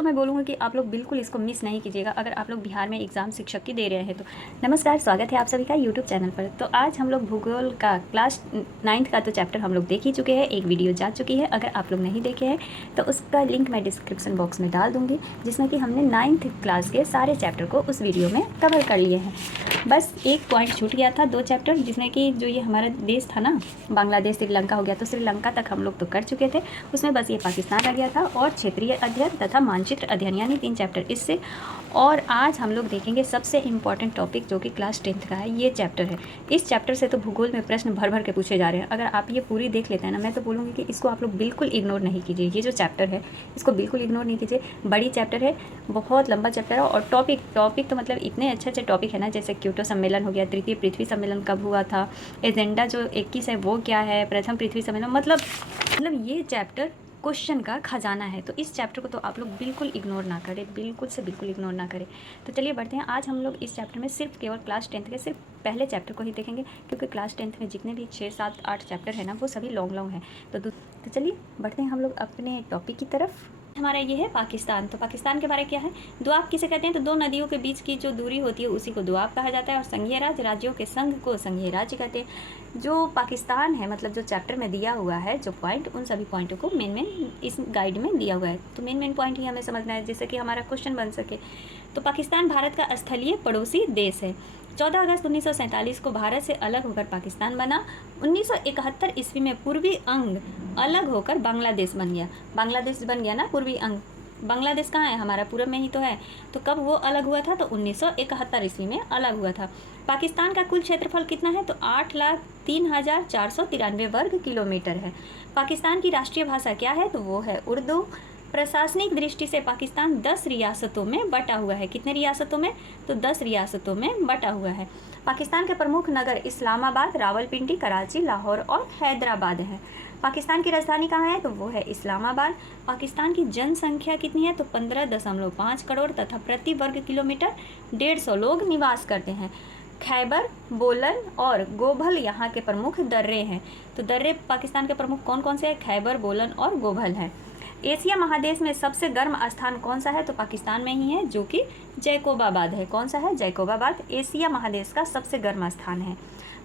तो मैं बोलूँगी कि आप लोग बिल्कुल इसको मिस नहीं कीजिएगा अगर आप लोग बिहार में एग्ज़ाम शिक्षक की दे रहे हैं तो। नमस्कार, स्वागत है आप सभी का यूट्यूब चैनल पर। तो आज हम लोग भूगोल का क्लास 9th का तो चैप्टर हम लोग देख ही चुके हैं, एक वीडियो जा चुकी है। अगर आप लोग नहीं देखे हैं तो उसका लिंक मैं डिस्क्रिप्शन बॉक्स में डाल दूँगी, जिसमें कि हमने 9th क्लास के सारे चैप्टर को उस वीडियो में कवर कर लिए हैं। बस एक पॉइंट छूट गया था, 2 चैप्टर, जिसमें कि जो ये हमारा देश था ना, बांग्लादेश श्रीलंका हो गया, तो श्रीलंका तक हम लोग तो कर चुके थे, उसमें बस ये पाकिस्तान रह गया था, और क्षेत्रीय अध्ययन तथा मानचित्र अध्ययन, यानी 3 चैप्टर इससे। और आज हम लोग देखेंगे सबसे इम्पॉर्टेंट टॉपिक जो कि क्लास 10th का है, ये चैप्टर है। इस चैप्टर से तो भूगोल में प्रश्न भर भर के पूछे जा रहे हैं। अगर आप ये पूरी देख लेते हैं ना, मैं तो बोलूँगी कि इसको आप लोग बिल्कुल इग्नोर नहीं कीजिए। ये जो चैप्टर है इसको बिल्कुल इग्नोर नहीं कीजिए। बड़ी चैप्टर है, बहुत लंबा चैप्टर है, और टॉपिक तो मतलब इतने अच्छे अच्छे टॉपिक है ना, जैसे क्योटो सम्मेलन हो गया, तृतीय पृथ्वी सम्मेलन कब हुआ था, एजेंडा जो 21 है वो क्या है, प्रथम पृथ्वी सम्मेलन, मतलब ये चैप्टर क्वेश्चन का खजाना है। तो इस चैप्टर को तो आप लोग बिल्कुल इग्नोर ना करें, बिल्कुल से बिल्कुल इग्नोर ना करें। तो चलिए बढ़ते हैं। आज हम लोग इस चैप्टर में सिर्फ केवल क्लास 10th के सिर्फ पहले चैप्टर को ही देखेंगे, क्योंकि क्लास 10th में जितने भी 6, 7, 8 चैप्टर है ना, वो सभी लॉन्ग हैं। तो चलिए बढ़ते हैं हम लोग अपने टॉपिक की तरफ। हमारा ये है पाकिस्तान। तो पाकिस्तान के बारे में क्या है, द्वीप किसे कहते हैं, तो 2 नदियों के बीच की जो दूरी होती है उसी को द्वीप कहा जाता है, और संघीय राज्य, राज्यों के संघ को संघीय राज्य कहते हैं। जो पाकिस्तान है, मतलब जो चैप्टर में दिया हुआ है जो पॉइंट, उन सभी पॉइंटों को मेन इस गाइड में दिया हुआ है। तो मेन पॉइंट ही हमें समझना है, जिससे कि हमारा क्वेश्चन बन सके। तो पाकिस्तान भारत का स्थलीय पड़ोसी देश है। 14 अगस्त 1947 को भारत से अलग होकर पाकिस्तान बना। 1971 ईस्वी में पूर्वी अंग अलग होकर बांग्लादेश बन गया। बांग्लादेश बन गया ना, पूर्वी अंग। बांग्लादेश कहाँ है, हमारा पूरब में ही तो है। तो कब वो अलग हुआ था, तो 1971 ईस्वी में अलग हुआ था। पाकिस्तान का कुल क्षेत्रफल कितना है, तो 8,03,493 वर्ग किलोमीटर है। पाकिस्तान की राष्ट्रीय भाषा क्या है, तो वो है उर्दू। प्रशासनिक दृष्टि से पाकिस्तान 10 रियासतों में बटा हुआ है। कितने रियासतों में, तो 10 रियासतों में बटा हुआ है। पाकिस्तान के प्रमुख नगर इस्लामाबाद, रावलपिंडी, कराची, लाहौर और हैदराबाद है। पाकिस्तान की राजधानी कहाँ है, तो वो है इस्लामाबाद। पाकिस्तान की जनसंख्या कितनी है, तो 15.5 करोड़ तथा प्रति वर्ग किलोमीटर 150 लोग निवास करते हैं। खैबर, बोलन और गोभल यहाँ के प्रमुख दर्रे हैं। तो दर्रे पाकिस्तान के प्रमुख कौन कौन से हैं, खैबर, बोलन और गोभल है। एशिया महादेश में सबसे गर्म स्थान कौन सा है, तो पाकिस्तान में ही है, जो कि जैकोबाबाद है। कौन सा है, जैकोबाबाद एशिया महादेश का सबसे गर्म स्थान है।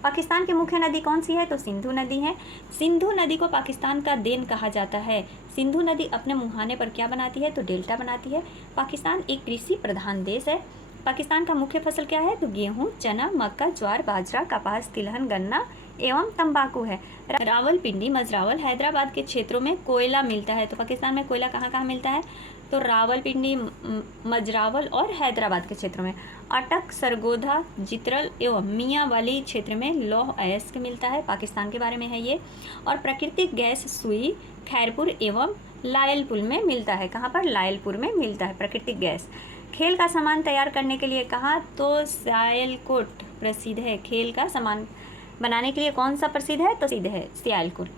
पाकिस्तान की मुख्य नदी कौन सी है, तो सिंधु नदी है। सिंधु नदी को पाकिस्तान का देन कहा जाता है। सिंधु नदी अपने मुहाने पर क्या बनाती है, तो डेल्टा बनाती है। पाकिस्तान एक कृषि प्रधान देश है। पाकिस्तान का मुख्य फसल क्या है, तो गेहूँ, चना, मक्का, ज्वार, बाजरा, कपास, तिलहन, गन्ना एवं तंबाकू है। रावलपिंडी, मजरावल, हैदराबाद के क्षेत्रों में कोयला मिलता है। तो पाकिस्तान में कोयला कहाँ कहाँ मिलता है, तो रावलपिंडी, मजरावल और हैदराबाद के क्षेत्रों में। अटक, सरगोधा, जित्रल एवं मियाँ वाली क्षेत्र में लौह अयस्क मिलता है। पाकिस्तान के बारे में है ये। और प्राकृतिक गैस सुई, खैरपुर एवं लायलपुर में मिलता है। कहाँ पर, लायलपुर में मिलता है प्राकृतिक गैस। खेल का सामान तैयार करने के लिए कहाँ, तो सियालकोट प्रसिद्ध है। खेल का सामान बनाने के लिए कौन सा प्रसिद्ध है, तो सिद्ध है सियालकोट।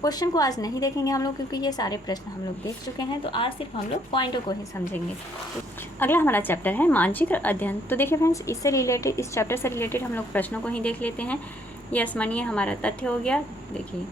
क्वेश्चन को आज नहीं देखेंगे हम लोग, क्योंकि ये सारे प्रश्न हम लोग देख चुके हैं। तो आज सिर्फ हम लोग पॉइंटों को ही समझेंगे। अगला हमारा चैप्टर है मानचित्र अध्ययन। तो देखिए फ्रेंड्स, इससे रिलेटेड, इस चैप्टर से रिलेटेड हम लोग प्रश्नों को ही देख लेते हैं। ये स्मरणीय हमारा तथ्य हो गया। देखिए,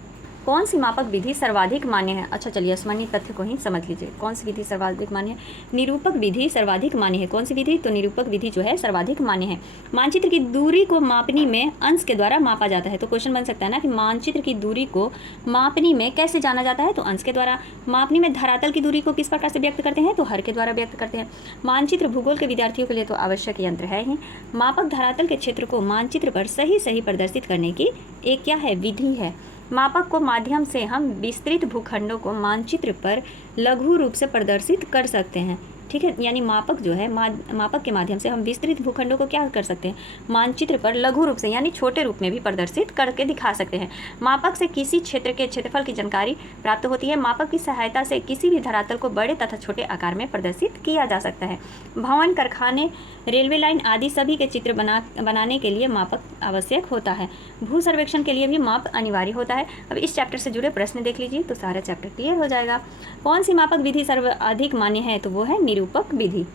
कौन सी मापक विधि सर्वाधिक मान्य है। अच्छा चलिए, स्मरणीय तथ्य को ही समझ लीजिए। कौन सी विधि सर्वाधिक मान्य है, निरूपक विधि सर्वाधिक मान्य है। कौन सी विधि, तो निरूपक विधि जो है सर्वाधिक मान्य है। मानचित्र की दूरी को मापनी में अंश के द्वारा मापा जाता है। तो क्वेश्चन बन सकता है ना कि मानचित्र की दूरी को मापनी में कैसे जाना जाता है, तो अंश के द्वारा। मापनी में धरातल की दूरी को किस प्रकार से व्यक्त करते हैं, तो हर के द्वारा व्यक्त करते हैं। मानचित्र भूगोल के विद्यार्थियों के लिए तो आवश्यक यंत्र है ही। मापक धरातल के क्षेत्र को मानचित्र पर सही प्रदर्शित करने की एक क्या है, विधि है। मापक को माध्यम से हम विस्तृत भूखंडों को मानचित्र पर लघु रूप से प्रदर्शित कर सकते हैं। ठीक है, यानी मापक जो है, मापक के माध्यम से हम विस्तृत भूखंडों को क्या कर सकते हैं, मानचित्र पर लघु रूप से यानी छोटे रूप में भी प्रदर्शित करके दिखा सकते हैं। मापक से किसी क्षेत्र के क्षेत्रफल की जानकारी प्राप्त होती है। मापक की सहायता से किसी भी धरातल को बड़े तथा छोटे आकार में प्रदर्शित किया जा सकता है। भवन, कारखाने, रेलवे लाइन आदि सभी के चित्र बनाने के लिए मापक आवश्यक होता है। भू सर्वेक्षण के लिए भी माप अनिवार्य होता है। अब इस चैप्टर से जुड़े प्रश्न देख लीजिए, तो सारा चैप्टर क्लियर हो जाएगा। कौन सी मापक विधि सर्वाधिक मान्य है, तो वो है निरूपक विधि।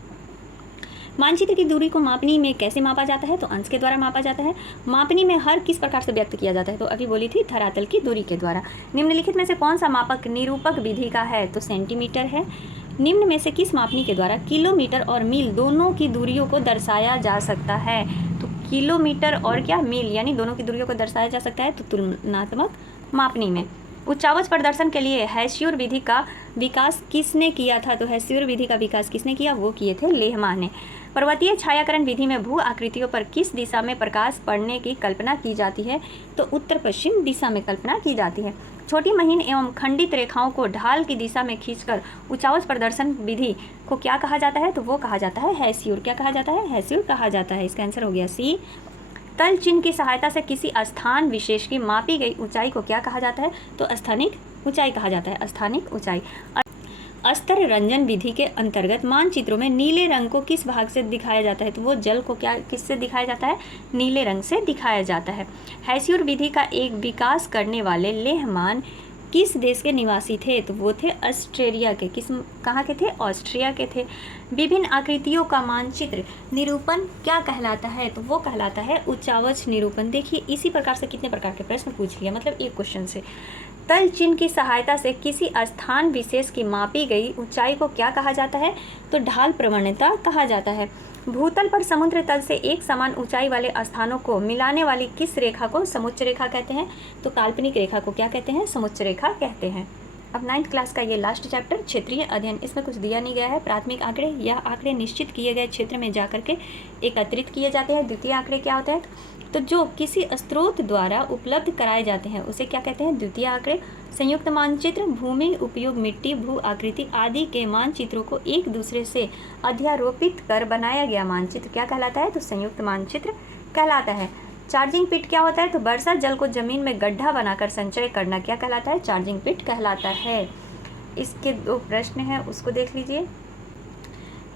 मानचित्र की दूरी को मापनी में कैसे मापा जाता है, तो अंश के द्वारा मापा जाता है। मापनी में हर किस प्रकार से व्यक्त किया जाता है, तो अभी बोली थी धरातल की दूरी के द्वारा। निम्नलिखित में से कौन सा मापक निरूपक विधि का है, तो सेंटीमीटर है। निम्न में से किस मापनी के द्वारा किलोमीटर और मील दोनों की दूरियों को दर्शाया जा सकता है? तो किलोमीटर और क्या मील यानी दोनों की दूरियों को दर्शाया जा सकता है तो तुलनात्मक मापनी में। उच्चावच प्रदर्शन के लिए हेस्यूर विधि का विकास किसने किया था? तो हेस्यूर विधि का विकास किसने किया? वो किए थे लेहमान ने। पर्वतीय छायाकरण विधि में भू आकृतियों पर किस दिशा में प्रकाश पड़ने की कल्पना की जाती है? तो उत्तर पश्चिम दिशा में कल्पना की जाती है। छोटी महीन एवं खंडित रेखाओं को ढाल की दिशा में खींचकर उच्चावच प्रदर्शन विधि को क्या कहा जाता है? तो वो कहा जाता है हेस्यूर। क्या कहा जाता है? हेस्यूर कहा जाता है। इसका आंसर हो गया सी। तल चिन्ह की सहायता से किसी स्थान विशेष की मापी गई ऊंचाई को क्या कहा जाता है? तो स्थानिक ऊंचाई कहा जाता है। स्थानिक ऊंचाई। अस्तर रंजन विधि के अंतर्गत मानचित्रों में नीले रंग को किस भाग से दिखाया जाता है? तो वो जल को क्या किससे दिखाया जाता है? नीले रंग से दिखाया जाता है। हेस्यूर विधि का एक विकास करने वाले लेहमान किस देश के निवासी थे? तो वो थे ऑस्ट्रेलिया के। कहाँ के थे? ऑस्ट्रिया के थे। विभिन्न आकृतियों का मानचित्र निरूपण क्या कहलाता है? तो वो कहलाता है उच्चावच निरूपण। देखिए इसी प्रकार से कितने प्रकार के प्रश्न पूछ लिया, मतलब एक क्वेश्चन से। तल चिन्ह की सहायता से किसी स्थान विशेष की मापी गई ऊंचाई को क्या कहा जाता है? तो ढाल प्रवणता कहा जाता है। भूतल पर समुद्र तल से एक समान ऊंचाई वाले स्थानों को मिलाने वाली किस रेखा को समुच्च रेखा कहते हैं? तो काल्पनिक रेखा को क्या कहते हैं? समुच्च रेखा कहते हैं। अब 9th क्लास का ये लास्ट चैप्टर क्षेत्रीय अध्ययन, इसमें कुछ दिया नहीं गया है। प्राथमिक आंकड़े, यह आंकड़े निश्चित किए गए क्षेत्र में जाकर के एकत्रित किए जाते हैं। द्वितीय आंकड़े क्या होता है? तो जो किसी स्रोत द्वारा उपलब्ध कराए जाते हैं उसे क्या कहते हैं? द्वितीय आंकड़े। संयुक्त मानचित्र, भूमि उपयोग, मिट्टी, भू आकृति आदि के मानचित्रों को एक दूसरे से अध्यारोपित कर बनाया गया मानचित्र क्या कहलाता है? तो संयुक्त मानचित्र कहलाता है। चार्जिंग पिट क्या होता है? तो वर्षा जल को जमीन में गड्ढा बनाकर संचय करना क्या कहलाता है? चार्जिंग पिट कहलाता है। इसके 2 प्रश्न हैं, उसको देख लीजिए।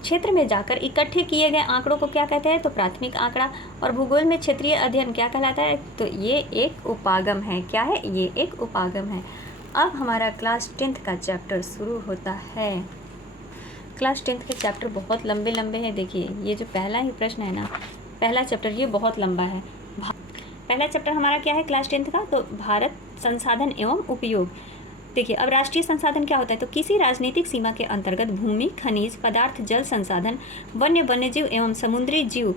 क्षेत्र में जाकर इकट्ठे किए गए आंकड़ों को क्या कहते हैं? तो प्राथमिक आंकड़ा। और भूगोल में क्षेत्रीय अध्ययन क्या कहलाता है? तो ये एक उपागम है। क्या है? ये एक उपागम है। अब हमारा क्लास 10th का चैप्टर शुरू होता है। क्लास 10th के चैप्टर बहुत लंबे लंबे हैं। देखिए ये जो पहला ही प्रश्न है ना, पहला चैप्टर ये बहुत लंबा है। पहला चैप्टर हमारा क्या है क्लास 10th का? तो भारत संसाधन एवं उपयोग। देखिए अब राष्ट्रीय संसाधन क्या होता है? तो किसी राजनीतिक सीमा के अंतर्गत भूमि, खनिज पदार्थ, जल संसाधन, वन्यजीव एवं समुद्री जीव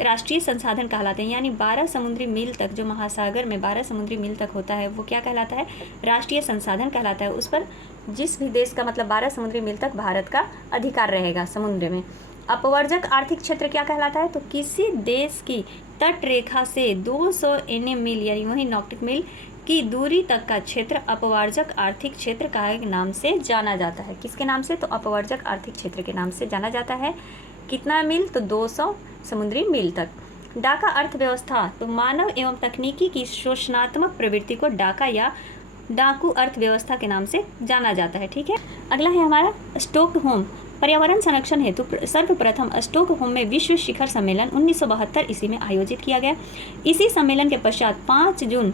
राष्ट्रीय संसाधन कहलाते हैं। यानी 12 समुद्री मील तक, जो महासागर में 12 समुद्री मील तक होता है वो क्या कहलाता है? राष्ट्रीय संसाधन कहलाता है। उस पर जिस भी देश का, मतलब 12 समुद्री मील तक भारत का अधिकार रहेगा समुद्र में। अपवर्जक आर्थिक क्षेत्र क्या कहलाता है? तो किसी देश की तट रेखा से 200 NM मील यानी वही नॉटिक मील की दूरी तक का क्षेत्र अपवर्जक आर्थिक क्षेत्र का नाम से जाना जाता है। किसके नाम से? तो अपवर्जक आर्थिक क्षेत्र के नाम से जाना जाता है। कितना मील? तो 200 समुद्री मील तक। डाका अर्थव्यवस्था, तो मानव एवं तकनीकी की शोषणात्मक प्रवृत्ति को डाका या डाकू अर्थव्यवस्था के नाम से जाना जाता है। ठीक है। अगला है हमारा स्टॉकहोम। पर्यावरण संरक्षण हेतु सर्वप्रथम स्टॉकहोम में विश्व शिखर सम्मेलन 1972 ईस्वी में आयोजित किया गया। इसी सम्मेलन के पश्चात 5 जून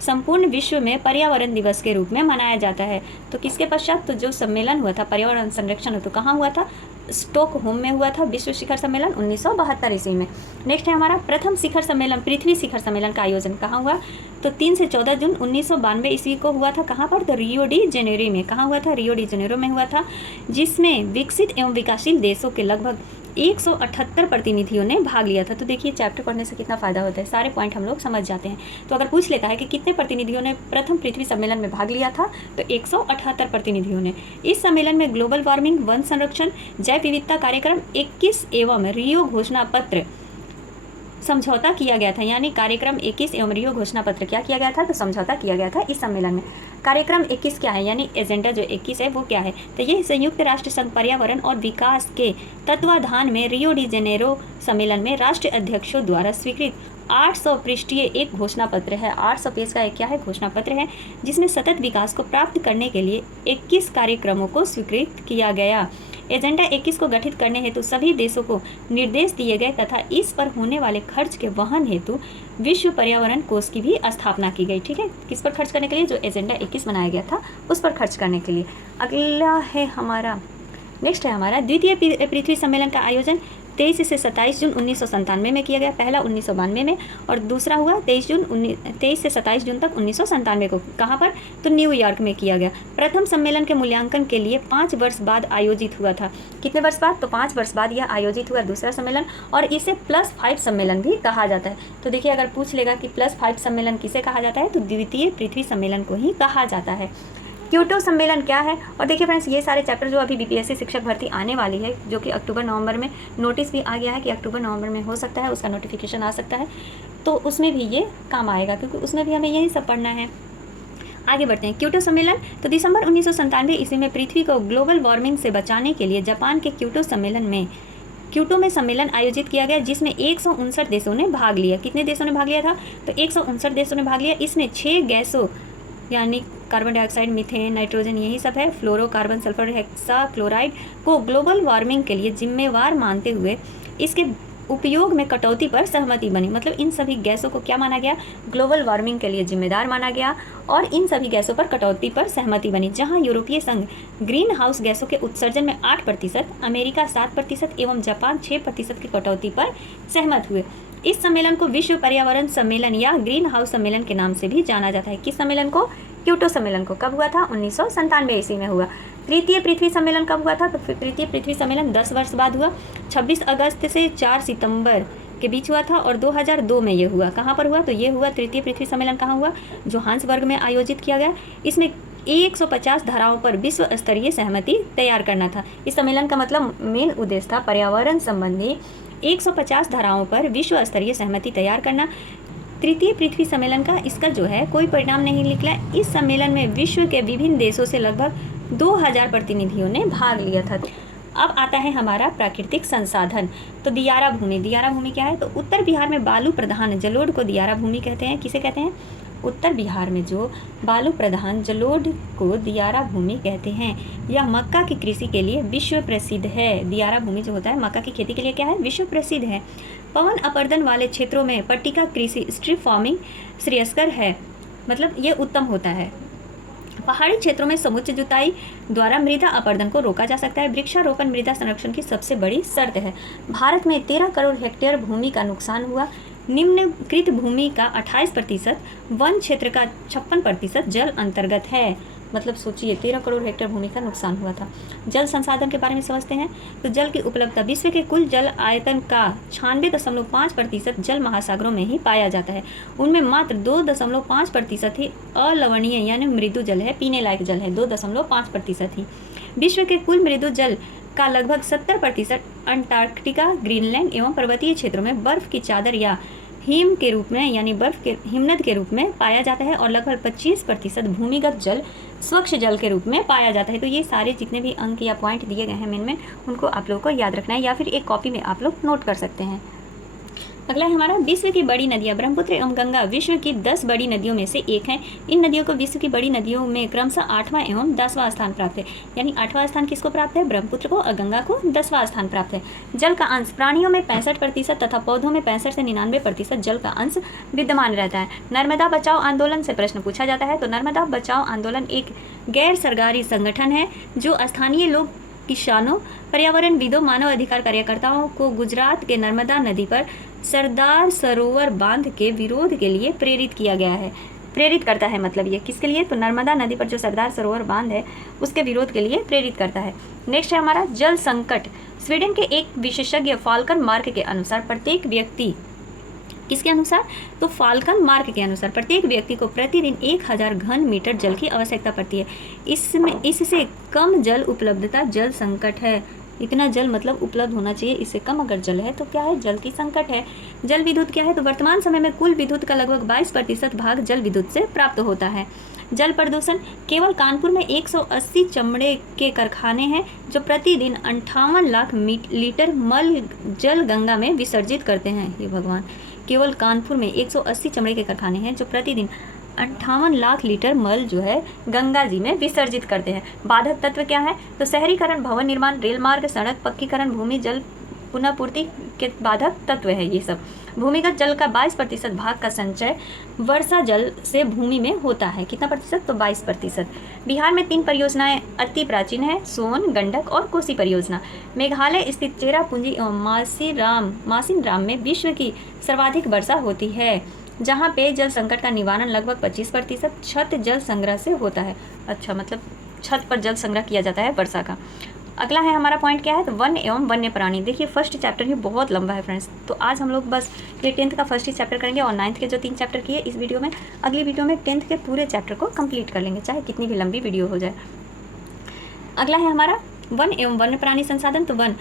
संपूर्ण विश्व में पर्यावरण दिवस के रूप में मनाया जाता है। तो किसके पश्चात? तो जो सम्मेलन हुआ था पर्यावरण संरक्षण, तो कहाँ हुआ था? स्टॉकहोम में हुआ था विश्व शिखर सम्मेलन 1972 ईस्वी में। नेक्स्ट है हमारा प्रथम शिखर सम्मेलन, पृथ्वी शिखर सम्मेलन का आयोजन कहाँ हुआ? तो 3 से 14 जून 1992 ईस्वी को हुआ था। कहाँ पर? तो रियो डी जेनेरो में। कहाँ हुआ था? रियो डी जेनेरो में हुआ था, जिसमें विकसित एवं विकासशील देशों के लगभग 178 प्रतिनिधियों ने भाग लिया था। तो देखिए चैप्टर पढ़ने से कितना फ़ायदा होता है, सारे पॉइंट हम लोग समझ जाते हैं। तो अगर पूछ लेता है कि कितने प्रतिनिधियों ने प्रथम पृथ्वी सम्मेलन में भाग लिया था, तो 178 प्रतिनिधियों ने। इस सम्मेलन में ग्लोबल वार्मिंग, वन संरक्षण, जैव विविधता कार्यक्रम 21 एवं रियो घोषणा पत्र समझौता किया गया था। यानी कार्यक्रम 21 एवं रियो घोषणा पत्र क्या किया गया था? तो समझौता किया गया था इस सम्मेलन में। कार्यक्रम 21 क्या है? यानी एजेंडा जो 21 है वो क्या है? तो ये संयुक्त राष्ट्र संघ पर्यावरण और विकास के तत्वाधान में रियो डी जेनेरो सम्मेलन में राष्ट्र अध्यक्षों द्वारा स्वीकृत 800 पृष्ठीय एक घोषणा पत्र है। 800 पेज का एक क्या है? घोषणा पत्र है, जिसमें सतत विकास को प्राप्त करने के लिए 21 कार्यक्रमों को स्वीकृत किया गया। एजेंडा 21 को गठित करने हेतु सभी देशों को निर्देश दिए गए तथा इस पर होने वाले खर्च के वहन हेतु विश्व पर्यावरण कोष की भी स्थापना की गई। ठीक है। किस पर खर्च करने के लिए? जो एजेंडा 21 बनाया गया था उस पर खर्च करने के लिए। अगला है हमारा, नेक्स्ट है हमारा द्वितीय पृथ्वी सम्मेलन का आयोजन 23 से 27 जून 1997 में किया गया, पहला 1992 में और दूसरा हुआ 23 से 27 जून तक 1997 को। कहाँ पर? तो न्यूयॉर्क में किया गया। प्रथम सम्मेलन के मूल्यांकन के लिए 5 वर्ष बाद आयोजित हुआ था। कितने वर्ष बाद? तो 5 वर्ष बाद यह आयोजित हुआ दूसरा सम्मेलन, और इसे +5 सम्मेलन भी कहा जाता है। तो देखिए, अगर पूछ लेगा कि +5 सम्मेलन किसे कहा जाता है, तो द्वितीय पृथ्वी सम्मेलन को ही कहा जाता है। क्योटो सम्मेलन क्या है? और देखिए फ्रेंड्स, ये सारे चैप्टर जो अभी बीपीएससी शिक्षक भर्ती आने वाली है, जो कि अक्टूबर-नवंबर में नोटिस भी आ गया है कि अक्टूबर-नवंबर में हो सकता है उसका नोटिफिकेशन आ सकता है, तो उसमें भी ये काम आएगा, क्योंकि उसमें भी हमें यही सब पढ़ना है। आगे बढ़ते हैं। क्योटो सम्मेलन, तो दिसंबर 1997 ईस्वी में पृथ्वी को ग्लोबल वार्मिंग से बचाने के लिए जापान के क्योटो में सम्मेलन आयोजित किया गया, जिसमें 159 देशों ने भाग लिया। कितने देशों ने भाग लिया था? तो 159 देशों ने भाग लिया। इसमें 6 गैसों यानी कार्बन डाइऑक्साइड, मीथेन, नाइट्रोजन, यही सब है, फ्लोरोकार्बन, सल्फर, हेक्सा क्लोराइड को ग्लोबल वार्मिंग के लिए जिम्मेवार मानते हुए इसके उपयोग में कटौती पर सहमति बनी। मतलब इन सभी गैसों को क्या माना गया? ग्लोबल वार्मिंग के लिए जिम्मेदार माना गया, और इन सभी गैसों पर कटौती पर सहमति बनी। जहां यूरोपीय संघ ग्रीन हाउस गैसों के उत्सर्जन में 8%, अमेरिका 7% एवं जापान 6% की कटौती पर सहमत हुए। इस सम्मेलन को विश्व पर्यावरण सम्मेलन या ग्रीन हाउस सम्मेलन के नाम से भी जाना जाता है। किस सम्मेलन को? क्योटो सम्मेलन को। कब हुआ था? 1997 ईस्वी में हुआ। तृतीय पृथ्वी सम्मेलन कब हुआ था? तो तृतीय पृथ्वी सम्मेलन 10 वर्ष बाद हुआ, 26 अगस्त से 4 सितंबर के बीच हुआ था, और 2002 में ये हुआ। कहाँ पर हुआ? तो ये हुआ तृतीय पृथ्वी सम्मेलन कहाँ हुआ? जोहान्सबर्ग में आयोजित किया गया। इसमें 150 धाराओं पर विश्व स्तरीय सहमति तैयार करना था। इस सम्मेलन का मतलब मेन उद्देश्य था पर्यावरण संबंधी 150 धाराओं पर विश्व स्तरीय सहमति तैयार करना। तृतीय पृथ्वी सम्मेलन का इसका जो है कोई परिणाम नहीं निकला। इस सम्मेलन में विश्व के विभिन्न देशों से लगभग 2000 प्रतिनिधियों ने भाग लिया था। अब आता है हमारा प्राकृतिक संसाधन। तो दियारा भूमि। दियारा भूमि क्या है? तो उत्तर बिहार में बालू प्रधान जलोढ़ को दियारा भूमि कहते हैं। किसे कहते हैं? उत्तर बिहार में जो बालू प्रधान जलोढ़ को दियारा भूमि कहते हैं। यह मक्का की कृषि के लिए विश्व प्रसिद्ध है। दियारा भूमि जो होता है मक्का की खेती के लिए क्या है? विश्व प्रसिद्ध है। पवन अपरदन वाले क्षेत्रों में पट्टिका कृषि, स्ट्रिप फार्मिंग श्रेयस्कर है, मतलब ये उत्तम होता है। पहाड़ी क्षेत्रों में समुच्च जुताई द्वारा मृदा अपरदन को रोका जा सकता है। वृक्षारोपण मृदा संरक्षण की सबसे बड़ी शर्त है। भारत में 13 करोड़ हेक्टेयर भूमि का नुकसान हुआ। निम्नकृत भूमि का 28%, वन क्षेत्र का 56% जल अंतर्गत है। मतलब सोचिए 13 करोड़ हेक्टेयर भूमि का नुकसान हुआ था। जल संसाधन के बारे में समझते हैं। तो जल की उपलब्धता, विश्व के कुल जल आयतन का 96.5% जल महासागरों में ही पाया जाता है। उनमें मात्र 2.5% ही अलवणीय यानी मृदु जल है, पीने लायक जल है, 2.5% ही। विश्व के कुल मृदु जल का लगभग 70% अंटार्कटिका, ग्रीनलैंड एवं पर्वतीय क्षेत्रों में बर्फ की चादर या हिम के रूप में यानी बर्फ के हिमनद के रूप में पाया जाता है, और लगभग 25% भूमिगत जल स्वच्छ जल के रूप में पाया जाता है। तो ये सारे जितने भी अंक या पॉइंट दिए गए हैं मेन उनको आप लोगों को याद रखना है, या फिर एक कॉपी में आप लोग नोट कर सकते हैं। अगला है हमारा विश्व की बड़ी नदियाँ। ब्रह्मपुत्र एवं गंगा विश्व की 10 बड़ी नदियों में से एक हैं। इन नदियों को विश्व की बड़ी नदियों में क्रमशः 8वां एवं 10वां स्थान प्राप्त है। यानी 8वां स्थान किसको प्राप्त है? ब्रह्मपुत्र को, और गंगा को 10वां स्थान प्राप्त है। जल का अंश प्राणियों में 65% तथा पौधों में 65 से 99% जल का अंश विद्यमान रहता है। नर्मदा बचाओ आंदोलन से प्रश्न पूछा जाता है। तो नर्मदा बचाओ आंदोलन एक गैर सरकारी संगठन है जो स्थानीय लोग, किसानों, पर्यावरणविदों, मानव अधिकार कार्यकर्ताओं को गुजरात के नर्मदा नदी पर सरदार सरोवर बांध के विरोध के लिए प्रेरित किया गया है। प्रेरित करता है, मतलब ये किसके लिए? तो नर्मदा नदी पर जो सरदार सरोवर बांध है उसके विरोध के लिए प्रेरित करता है। नेक्स्ट है हमारा जल संकट। स्वीडन के एक विशेषज्ञ फाल्कन मार्क के अनुसार प्रत्येक व्यक्ति, किसके अनुसार? तो फाल्कन मार्क के अनुसार प्रत्येक व्यक्ति को प्रतिदिन 1000 घन मीटर जल की आवश्यकता पड़ती है। इससे कम जल उपलब्धता जल संकट है। इतना जल मतलब उपलब्ध होना चाहिए, इससे कम अगर जल है तो क्या है? जल की संकट है। जल विद्युत क्या है? तो वर्तमान समय में कुल विद्युत का लगभग 22% भाग जल विद्युत से प्राप्त होता है। जल प्रदूषण, केवल कानपुर में 180 चमड़े के कारखाने हैं जो प्रतिदिन 58 लाख लीटर मल जल गंगा में विसर्जित करते हैं। ये भगवान, केवल कानपुर में 180 चमड़े के कारखाने हैं जो प्रतिदिन 58 लाख लीटर मल जो है गंगा जी में विसर्जित करते हैं। बाधक तत्व क्या है? तो शहरीकरण, भवन निर्माण, रेल मार्ग, सड़क पक्कीकरण, भूमि जल पुनःपूर्ति के बाधक तत्व है ये सब। भूमिगत जल का 22% भाग का संचय वर्षा जल से भूमि में होता है। कितना प्रतिशत? तो 22%। बिहार में 3 परियोजनाएं अति प्राचीन है, सोन, गंडक और कोसी परियोजना। मेघालय स्थित चेरापूंजी एवं मासिनराम में विश्व की सर्वाधिक वर्षा होती है, जहाँ पे जल संकट का निवारण लगभग 25% छत जल संग्रह से होता है। अच्छा, मतलब छत पर जल संग्रह किया जाता है वर्षा का। अगला है हमारा पॉइंट क्या है? तो वन एवं वन्य प्राणी। देखिए फर्स्ट चैप्टर ही बहुत लंबा है फ्रेंड्स, तो आज हम लोग बस ये 10th का फर्स्ट ही चैप्टर करेंगे और 9th के जो 3 चैप्टर किए इस वीडियो में, अगली वीडियो में 10th के पूरे चैप्टर को कंप्लीट कर लेंगे, चाहे कितनी भी लंबी वीडियो हो जाए। अगला है हमारा वन एवं वन्य प्राणी संसाधन। तो वन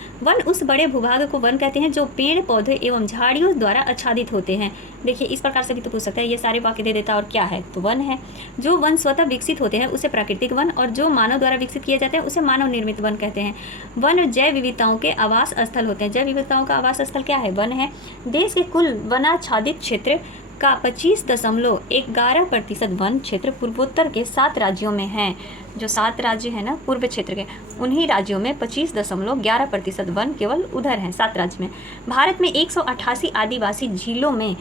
उस बड़े भूभाग को वन कहते हैं जो पेड़ पौधे एवं झाड़ियों द्वारा आच्छादित होते हैं। देखिए इस प्रकार से भी तो पूछ सकता है, ये सारे वाक्य दे देता और क्या है? तो वन है। जो वन स्वतः विकसित होते हैं उसे प्राकृतिक वन, और जो मानव द्वारा विकसित किए जाते हैं उसे मानव निर्मित वन कहते हैं। वन जैव विविधताओं के आवास स्थल होते हैं। जैव विविधताओं का आवास स्थल क्या है? वन है। देश के कुल वनाच्छादित क्षेत्र का 25.11% वन क्षेत्र पूर्वोत्तर के 7 राज्यों में है। जो 7 राज्य है ना पूर्व क्षेत्र के, उन्हीं राज्यों में 25.11% वन केवल उधर है, 7 राज्य में। भारत में 188 आदिवासी झीलों में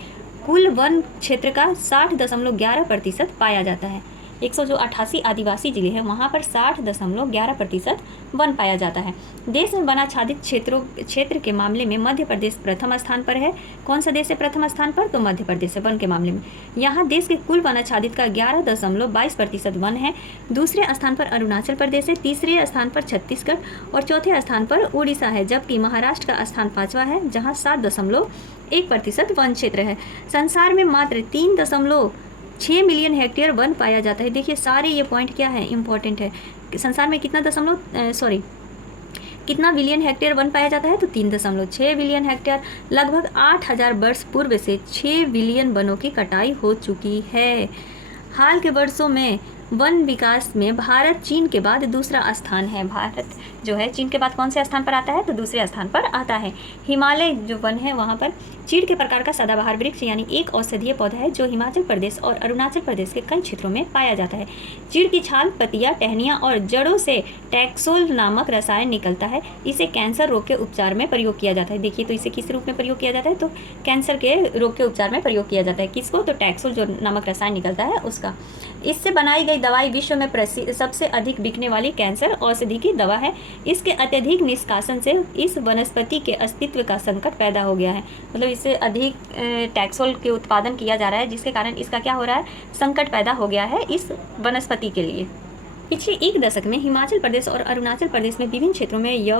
कुल वन क्षेत्र का 60.11% पाया जाता है। 188 आदिवासी जिले हैं, वहाँ पर 60.11% वन पाया जाता है। देश में वनाच्छादित क्षेत्र के मामले में मध्य प्रदेश प्रथम स्थान पर है। कौन सा देश है प्रथम स्थान पर? तो मध्य प्रदेश है वन के मामले में। यहाँ देश के कुल वनाच्छादित का 11.22% वन है। दूसरे स्थान पर अरुणाचल प्रदेश है, तीसरे स्थान पर छत्तीसगढ़ और चौथे स्थान पर उड़ीसा है, जबकि महाराष्ट्र का स्थान 5वां है, जहाँ 7.1% वन क्षेत्र है। संसार में मात्र 3.6 मिलियन हेक्टेयर वन पाया जाता है। देखिए सारे ये पॉइंट क्या है, इंपॉर्टेंट है। संसार में कितना बिलियन हेक्टेयर वन पाया जाता है? तो 3.6 बिलियन हेक्टेयर। लगभग 8000 वर्ष पूर्व से 6 बिलियन वनों की कटाई हो चुकी है। हाल के वर्षों में वन विकास में भारत चीन के बाद दूसरा स्थान है। भारत जो है चीन के बाद कौन से स्थान पर आता है? तो दूसरे स्थान पर आता है। हिमालय जो वन है वहाँ पर चीड़ के प्रकार का सदाबहार वृक्ष यानी एक औषधीय पौधा है, जो हिमाचल प्रदेश और अरुणाचल प्रदेश के कई क्षेत्रों में पाया जाता है। चीड़ की छाल, पत्तियाँ, टहनियाँ और जड़ों से टैक्सोल नामक रसायन निकलता है। इसे कैंसर रोग के उपचार में प्रयोग किया जाता है। देखिए तो इसे किस रूप में प्रयोग किया जाता है? तो कैंसर के रोग के उपचार में प्रयोग किया जाता है। किसको? तो टैक्सोल जो नामक रसायन निकलता है उसका। इससे बनाई गई दवाई विश्व में सबसे अधिक बिकने वाली कैंसर औषधि की दवा है। इसके अत्यधिक निष्कासन से इस वनस्पति के अस्तित्व का संकट पैदा हो गया है। मतलब इससे अधिक टैक्सोल के उत्पादन किया जा रहा है, जिसके कारण इसका क्या हो रहा है? संकट पैदा हो गया है इस वनस्पति के लिए। पिछले 1 दशक में हिमाचल प्रदेश और अरुणाचल प्रदेश में विभिन्न क्षेत्रों में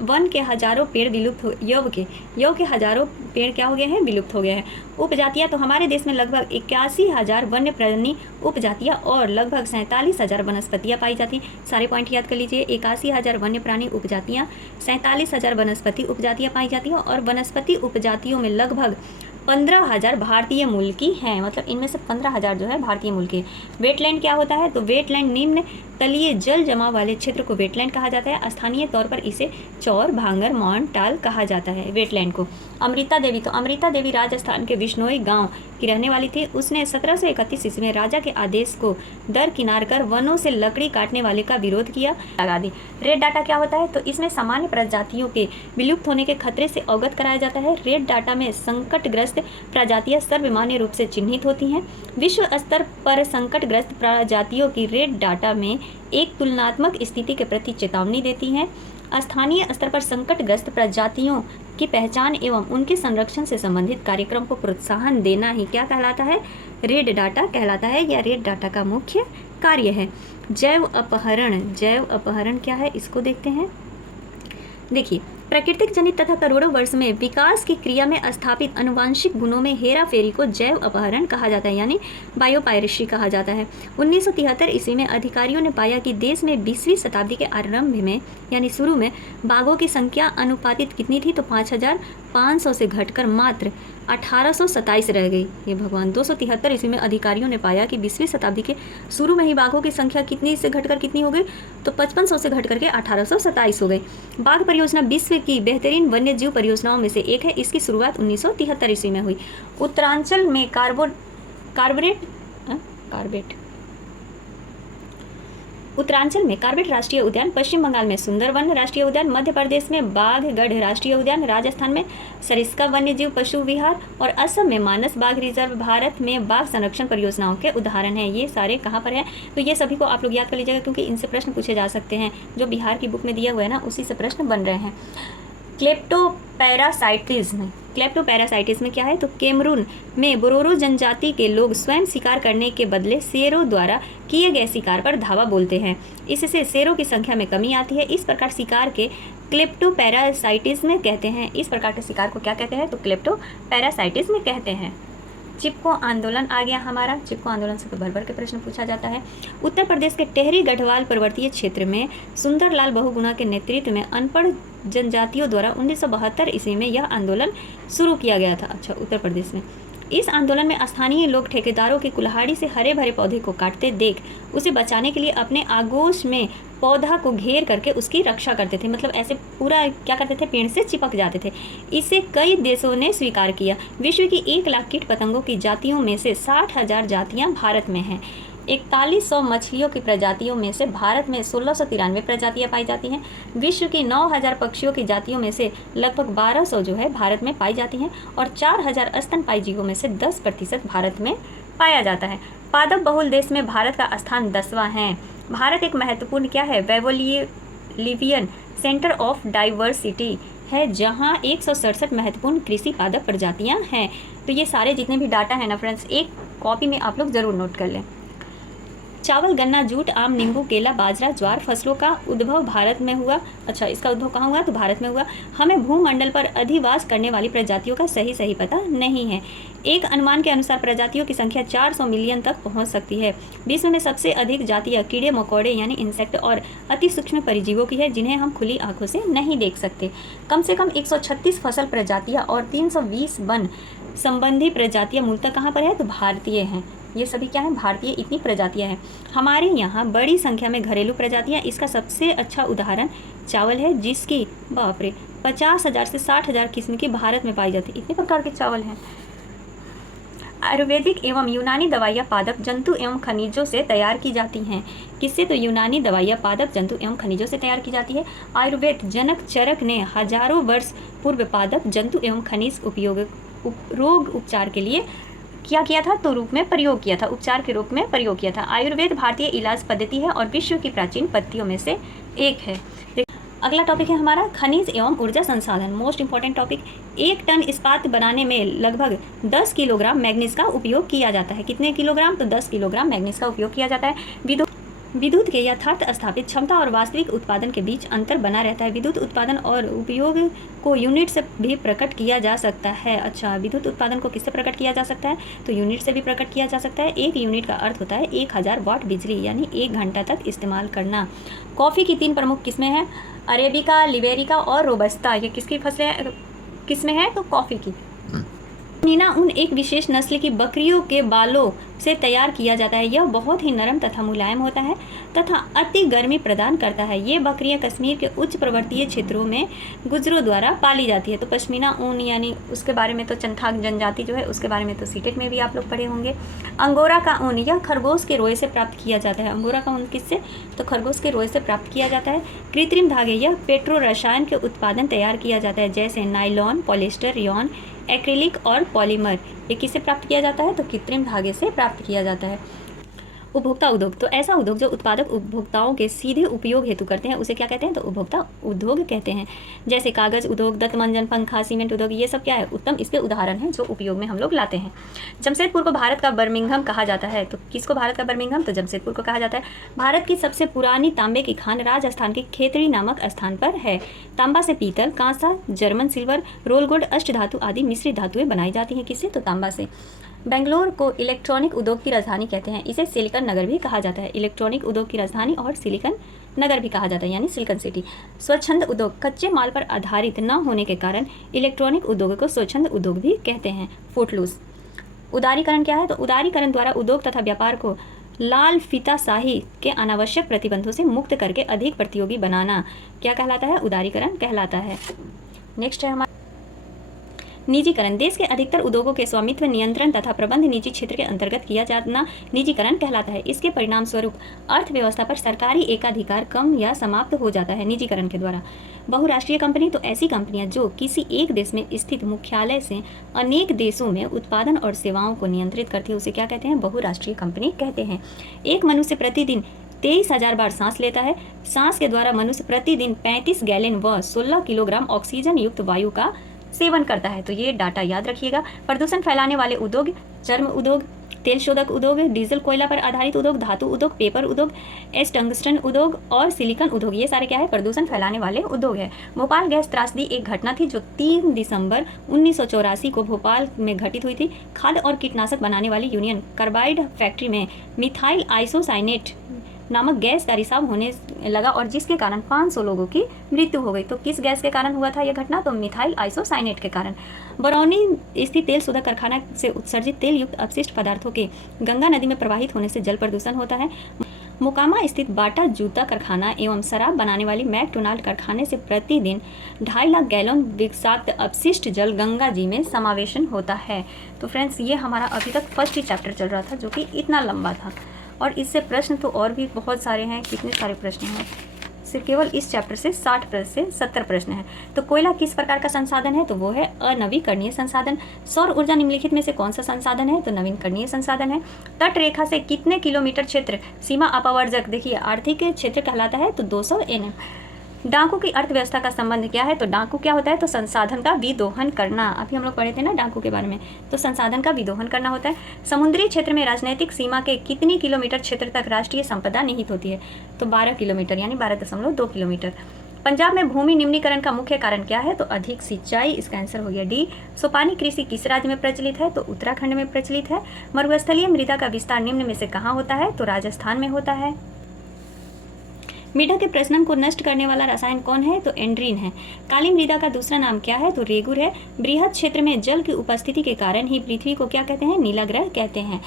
वन के हजारों पेड़ विलुप्त हो यव के हजारों पेड़ क्या हो गए हैं? विलुप्त हो गए हैं। उपजातियाँ तो हमारे देश में लगभग 81,000 वन्य प्राणी उपजातियाँ और लगभग 47,000 वनस्पतियाँ पाई जाती हैं। सारे पॉइंट याद कर लीजिए। 81,000 वन्य प्राणी उपजातियाँ, 47,000 वनस्पति उपजातियाँ पाई जाती हैं और वनस्पति उपजातियों में लगभग 15,000 भारतीय मूल की हैं। मतलब इनमें से 15,000 जो है भारतीय मूल के। वेटलैंड क्या होता है? तो वेटलैंड निम्न तलीय जल जमाव वाले क्षेत्र को वेटलैंड कहा जाता है। स्थानीय तौर पर इसे चौर, भांगर, मौन, टाल कहा जाता है वेटलैंड को। अमृता देवी, तो अमृता देवी राजस्थान के बिश्नोई गांव की रहने वाली थी। उसने 1731 ईस्वी में राजा के आदेश को दरकिनार कर वनों से लकड़ी काटने वाले का विरोध किया, लगा दी। रेड डाटा क्या होता है? तो इसमें सामान्य प्रजातियों के विलुप्त होने के खतरे से अवगत कराया जाता है। रेड डाटा में संकटग्रस्त प्रजातियां सर्वमान्य रूप से चिन्हित होती हैं। विश्व स्तर पर संकटग्रस्त प्रजातियों की रेड डाटा में एक तुलनात्मक स्थिति के प्रति चेतावनी देती हैं। स्थानीय स्तर पर संकटग्रस्त प्रजातियों की पहचान एवं उनके संरक्षण से संबंधित कार्यक्रम को प्रोत्साहन देना ही क्या कहलाता है? रेड डाटा कहलाता है, या रेड डाटा का मुख्य कार्य है। जैव अपहरण क्या है? इसको देखते हैं। देखिए प्राकृतिक जनित तथा करोड़ों वर्ष में विकास की क्रिया में स्थापित अनुवांशिक गुणों में हेराफेरी को जैव अपहरण कहा जाता है, यानी बायोपायरेसी कहा जाता है। 1973 ईस्वी में अधिकारियों ने पाया कि देश में 20वीं शताब्दी के आरंभ में यानी शुरू में बाघों की संख्या अनुपातित कितनी थी? तो 5,500 से घटकर मात्र 1827 रह गई। ये भगवान, 273 ईस्वी में अधिकारियों ने पाया कि 20वीं शताब्दी के शुरू में ही बाघों की संख्या कितनी से घटकर कितनी हो गई? तो 5500 से घट करके 1827 हो गई। बाघ परियोजना विश्व की बेहतरीन वन्य जीव परियोजनाओं में से एक है। इसकी शुरुआत 1973 ईस्वी में हुई। उत्तरांचल में उत्तरांचल में कार्बेट राष्ट्रीय उद्यान, पश्चिम बंगाल में सुंदरवन राष्ट्रीय उद्यान, मध्य प्रदेश में बाघगढ़ राष्ट्रीय उद्यान, राजस्थान में सरिस्का वन्यजीव पशु विहार और असम में मानस बाघ रिजर्व भारत में बाघ संरक्षण परियोजनाओं के उदाहरण हैं। ये सारे कहाँ पर हैं? तो ये सभी को आप लोग याद कर लीजिएगा क्योंकि इनसे प्रश्न पूछे जा सकते हैं। जो बिहार की बुक में दिया हुआ है ना, उसी से प्रश्न बन रहे हैं। क्लेप्टोपैरासाइटिस में क्या है? तो कैमरून में बोरोरो जनजाति के लोग स्वयं शिकार करने के बदले शेरों द्वारा किए गए शिकार पर धावा बोलते हैं। इससे शेरों की संख्या में कमी आती है। इस प्रकार शिकार के क्लेप्टोपैरासाइटिस में कहते हैं। इस प्रकार के शिकार को क्या कहते हैं? तो क्लेप्टोपैरासाइटिस में कहते हैं। चिपको आंदोलन आ गया हमारा। चिपको आंदोलन से तो भर भर के प्रश्न पूछा जाता है। उत्तर प्रदेश के टेहरी गढ़वाल पर्वतीय क्षेत्र में सुंदरलाल बहुगुणा के नेतृत्व में अनपढ़ जनजातियों द्वारा 1972 ईस्वी में यह आंदोलन शुरू किया गया था। अच्छा, उत्तर प्रदेश में इस आंदोलन में स्थानीय लोग ठेकेदारों की कुल्हाड़ी से हरे भरे पौधे को काटते देख उसे बचाने के लिए अपने आगोश में पौधा को घेर करके उसकी रक्षा करते थे। मतलब ऐसे पूरा क्या करते थे? पेड़ से चिपक जाते थे। इसे कई देशों ने स्वीकार किया। विश्व की 1 लाख कीट पतंगों की जातियों में से 60,000 जातियां भारत में हैं। 4100 मछलियों की प्रजातियों में से भारत में 1693 प्रजातियां पाई जाती हैं। विश्व की 9000 पक्षियों की जातियों में से लगभग 1200 जो है भारत में पाई जाती हैं और 4000 स्तनपायी जीवों में से 10% भारत में पाया जाता है। पादप बहुल देश में भारत का स्थान 10वां है। भारत एक महत्वपूर्ण क्या है? वेवोलिवियन सेंटर ऑफ डाइवर्सिटी है, जहाँ 167 महत्वपूर्ण कृषि पादप प्रजातियाँ हैं। तो ये सारे जितने भी डाटा है ना फ्रेंड्स, एक कॉपी में आप लोग ज़रूर नोट कर लें। चावल, गन्ना, जूट, आम, नींबू, केला, बाजरा, ज्वार फसलों का उद्भव भारत में हुआ। अच्छा, इसका उद्भव कहाँ हुआ? तो भारत में हुआ। हमें भूमंडल पर अधिवास करने वाली प्रजातियों का सही पता नहीं है। एक अनुमान के अनुसार प्रजातियों की संख्या 400 मिलियन तक पहुंच सकती है। विश्व में सबसे अधिक जातियां कीड़े मकोड़े यानी इंसेक्ट और अति सूक्ष्म परिजीवों की है, जिन्हें हम खुली आंखों से नहीं देख सकते। कम से कम 136 फसल प्रजातियाँ और 320 वन संबंधी प्रजातियाँ मूलतः कहाँ पर है? तो भारतीय हैं। ये सभी क्या है? भारतीय इतनी प्रजातियां हैं। हमारे यहाँ बड़ी संख्या में घरेलू प्रजातियां, इसका सबसे अच्छा उदाहरण चावल है, जिसकी बाप रे 50,000 से 60,000 किस्म की भारत में पाई जाती है। इतने प्रकार के चावल हैं। आयुर्वेदिक एवं यूनानी दवाइयाँ पादप जंतु एवं खनिजों से तैयार की जाती हैं। किससे? तो यूनानी दवाइयाँ पादप जंतु एवं खनिजों से तैयार की जाती है। आयुर्वेद जनक चरक ने हजारों वर्ष पूर्व पादप जंतु एवं खनिज रोग उपचार के लिए क्या किया था? तो रूप में प्रयोग किया था, उपचार के रूप में प्रयोग किया था। आयुर्वेद भारतीय इलाज पद्धति है और विश्व की प्राचीन पद्धतियों में से एक है। अगला टॉपिक है हमारा खनिज एवं ऊर्जा संसाधन, मोस्ट इंपॉर्टेंट टॉपिक। 1 टन इस्पात बनाने में लगभग 10 किलोग्राम मैग्नीज का उपयोग किया जाता है। कितने किलोग्राम? तो 10 किलोग्राम मैग्नीज का उपयोग किया जाता है। विद्युत के यथार्थ स्थापित क्षमता और वास्तविक उत्पादन के बीच अंतर बना रहता है। विद्युत उत्पादन और उपयोग को यूनिट से भी प्रकट किया जा सकता है। अच्छा, विद्युत उत्पादन को किससे प्रकट किया जा सकता है? तो यूनिट से भी प्रकट किया जा सकता है। 1 यूनिट का अर्थ होता है 1000 वाट बिजली, यानी 1 घंटा तक इस्तेमाल करना। कॉफ़ी की 3 प्रमुख किस्में हैं, अरेबिका, लिबेरिका और रोबस्ता। ये किसकी फसलें किस्में हैं? तो कॉफ़ी की। पश्मीना ऊन एक विशेष नस्ल की बकरियों के बालों से तैयार किया जाता है। यह बहुत ही नरम तथा मुलायम होता है तथा अति गर्मी प्रदान करता है। ये बकरियां कश्मीर के उच्च पर्वतीय क्षेत्रों में गुजरों द्वारा पाली जाती है। तो पश्मीना ऊन यानी उसके बारे में तो चंथाक जनजाति जो है उसके बारे में तो सीटेट में भी आप लोग पढ़े होंगे। अंगोरा का ऊन, यह खरगोश के रोए से प्राप्त किया जाता है। अंगोरा का ऊन किससे? तो खरगोश के रोए से प्राप्त किया जाता है। कृत्रिम धागे, यह पेट्रो रसायन के उत्पादन तैयार किया जाता है, जैसे नायलॉन, पॉलिस्टर, रियॉन, एक्रिलिक और पॉलीमर। ये किससे प्राप्त किया जाता है? तो कृत्रिम धागे से प्राप्त किया जाता है। उपभोक्ता उद्योग, तो ऐसा उद्योग जो उत्पादक उपभोक्ताओं के सीधे उपयोग हेतु करते हैं उसे क्या कहते हैं? तो उपभोक्ता उद्योग कहते हैं। जैसे कागज उद्योग, दंतमंजन, पंखा, सीमेंट उद्योग, ये सब क्या है? उत्तम इसके उदाहरण हैं जो उपयोग में हम लोग लाते हैं। जमशेदपुर को भारत का बर्मिंघम कहा जाता है। तो किसको भारत का बर्मिंघम? तो जमशेदपुर को कहा जाता है। भारत की सबसे पुरानी तांबे की खान राजस्थान के खेतड़ी नामक स्थान पर है। तांबा से पीतल, कांसा, जर्मन सिल्वर, रोल गोल्ड, अष्ट धातु आदि मिश्रित धातुएं बनाई जाती हैं। किससे? तो तांबा से। बेंगलोर को इलेक्ट्रॉनिक उद्योग की राजधानी कहते हैं। इसे सिलिकॉन नगर भी कहा जाता है। इलेक्ट्रॉनिक उद्योग की राजधानी और सिलिकॉन नगर भी कहा जाता है, यानी सिलिकॉन सिटी। स्वच्छंद उद्योग, कच्चे माल पर आधारित न होने के कारण इलेक्ट्रॉनिक उद्योग को स्वच्छंद उद्योग भी कहते हैं। फुटलूस। उदारीकरण क्या है? तो उदारीकरण द्वारा उद्योग तथा व्यापार को लाल फीताशाही के अनावश्यक प्रतिबंधों से मुक्त करके अधिक प्रतियोगी बनाना क्या कहलाता है? उदारीकरण कहलाता है। नेक्स्ट है हमारा निजीकरण, देश के अधिकतर उद्योगों के स्वामित्व, नियंत्रण तथा प्रबंध निजी क्षेत्र के अंतर्गत किया जाना निजीकरण कहलाता है। इसके परिणाम स्वरूप अर्थव्यवस्था पर सरकारी एकाधिकार कम या समाप्त हो जाता है निजीकरण के द्वारा। बहुराष्ट्रीय कंपनी, तो ऐसी कंपनियां जो किसी एक देश में स्थित मुख्यालय से अनेक देशों में उत्पादन और सेवाओं को नियंत्रित करती है, उसे क्या कहते हैं? बहुराष्ट्रीय कंपनी कहते हैं। एक मनुष्य प्रतिदिन 23,000 बार सांस लेता है। सांस के द्वारा मनुष्य प्रतिदिन 35 गैलन व 16 किलोग्राम ऑक्सीजन युक्त वायु का सेवन करता है। तो ये डाटा याद रखिएगा। प्रदूषण फैलाने वाले उद्योग, चर्म उद्योग, तेल शोधक उद्योग, डीजल कोयला पर आधारित उद्योग, धातु उद्योग, पेपर उद्योग, टंगस्टन उद्योग और सिलिकॉन उद्योग, ये सारे क्या है? प्रदूषण फैलाने वाले उद्योग है। भोपाल गैस त्रासदी एक घटना थी जो 3 दिसंबर 1984 को भोपाल में घटित हुई थी। खाद्य और कीटनाशक बनाने वाली यूनियन कार्बाइड फैक्ट्री में मिथाइल आइसोसाइनेट नामक गैस का रिसाव होने लगा और जिसके कारण 500 लोगों की मृत्यु हो गई। तो किस गैस के कारण हुआ था यह घटना? तो मिथाइल आइसोसाइनेट के कारण। बरौनी स्थित तेल शोधक कारखाना से उत्सर्जित तेल युक्त अपशिष्ट पदार्थों के गंगा नदी में प्रवाहित होने से जल प्रदूषण होता है। मोकामा स्थित बाटा जूता कारखाना एवं शराब बनाने वाली मैकडोनाल्ड कारखाने से प्रतिदिन 2.5 लाख गैलन विषाक्त अपशिष्ट जल गंगा जी में समावेशन होता है। तो फ्रेंड्स, ये हमारा अभी तक फर्स्ट ही चैप्टर चल रहा था जो कि इतना लंबा था और इससे प्रश्न तो और भी बहुत सारे हैं। कितने सारे प्रश्न हैं? सिर्फ केवल इस चैप्टर से 60 से 70 प्रश्न हैं। तो कोयला किस प्रकार का संसाधन है? तो वो है अनवीकरणीय संसाधन। सौर ऊर्जा निम्नलिखित में से कौन सा संसाधन है? तो नवीकरणीय संसाधन है। तट रेखा से कितने किलोमीटर क्षेत्र सीमा अपवर्जक, देखिए आर्थिक क्षेत्र कहलाता है, तो 200 NM। डाकू की अर्थव्यवस्था का संबंध क्या है? तो डाकू क्या होता है? तो संसाधन का विदोहन करना। अभी हम लोग पढ़े थे ना डाकू के बारे में, तो संसाधन का विदोहन करना होता है। समुद्री क्षेत्र में राजनीतिक सीमा के कितनी किलोमीटर क्षेत्र तक राष्ट्रीय संपदा निहित होती है? तो 12 किलोमीटर, यानी 12.2 किलोमीटर। पंजाब में भूमि निम्नीकरण का मुख्य कारण क्या है? तो अधिक सिंचाई, इसका आंसर हो गया डी। सोपानी कृषि किस राज्य में प्रचलित है? तो उत्तराखंड में प्रचलित है। मरुस्थलीय मृदा का विस्तार निम्न में से कहाँ होता है? तो राजस्थान में होता है। मृदा के प्रजनन को नष्ट करने वाला रसायन कौन है? तो एंड्रीन है। काली मृदा का दूसरा नाम क्या है? तो रेगुर है। बृहद क्षेत्र में जल की उपस्थिति के कारण ही पृथ्वी को क्या कहते हैं? नीला ग्रह कहते हैं।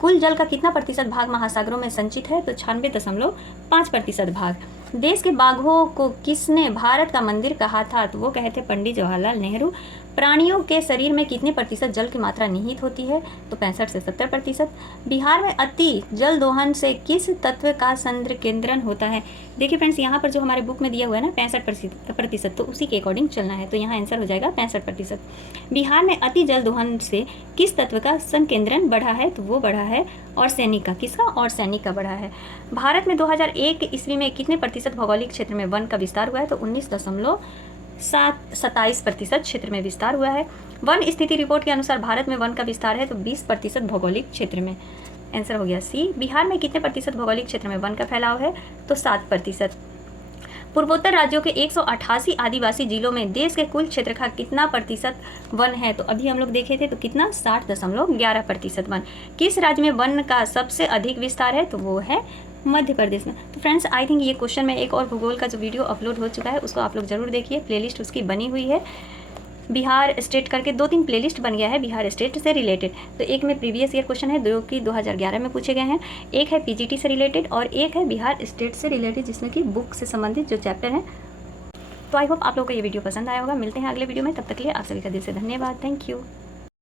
कुल जल का कितना प्रतिशत भाग महासागरों में संचित है? तो 96.5% भाग। देश के बाघों को किसने भारत का मंदिर कहा था? तो वो कहे थे पंडित जवाहरलाल नेहरू। प्राणियों के शरीर में कितने प्रतिशत जल की मात्रा निहित होती है? तो 65 से 70%। बिहार में अति जल दोहन से किस तत्व का संकेंद्रण होता है? देखिए फ्रेंड्स, यहाँ पर जो हमारे बुक में दिया हुआ है ना 65%, तो उसी के अकॉर्डिंग चलना है। तो यहाँ आंसर हो जाएगा 65%। बिहार में अति जल दोहन से किस तत्व का संकेंद्रण बढ़ा है? तो वो बढ़ा है आर्सेनिक का। किसका? आर्सेनिक का बढ़ा है। भारत में 2001 ईस्वी में कितने प्रतिशत भौगोलिक क्षेत्र में वन का विस्तार हुआ है? तो 19.27% क्षेत्र में विस्तार हुआ है। वन स्थिति रिपोर्ट के अनुसार भारत में वन का विस्तार है तो 20% भौगोलिक क्षेत्र में। आंसर हो गया सी। बिहार में कितने प्रतिशत भौगोलिक क्षेत्र में वन का फैलाव है? तो 7%। पूर्वोत्तर राज्यों के 188 आदिवासी जिलों में देश के कुल क्षेत्र का कितना प्रतिशत वन है? तो अभी हम लोग देखे थे, तो कितना? 60.11% वन। किस राज्य में वन का सबसे अधिक विस्तार है? तो वो है मध्य प्रदेश में। तो फ्रेंड्स, आई थिंक ये क्वेश्चन में एक और भूगोल का जो वीडियो अपलोड हो चुका है उसको आप लोग जरूर देखिए। प्लेलिस्ट उसकी बनी हुई है, बिहार स्टेट करके 2-3 प्लेलिस्ट बन गया है बिहार स्टेट से रिलेटेड। तो एक में प्रीवियस ईयर क्वेश्चन है जो कि 2011 में पूछे गए हैं, एक है पीजीटी से रिलेटेड और एक है बिहार स्टेट से रिलेटेड जिसमें कि बुक से संबंधित जो चैप्टर हैं। तो आई होप आप लोगों को ये वीडियो पसंद आया होगा। मिलते हैं अगले वीडियो में, तब तक के लिए आप सभी का दिल से धन्यवाद। Thank you.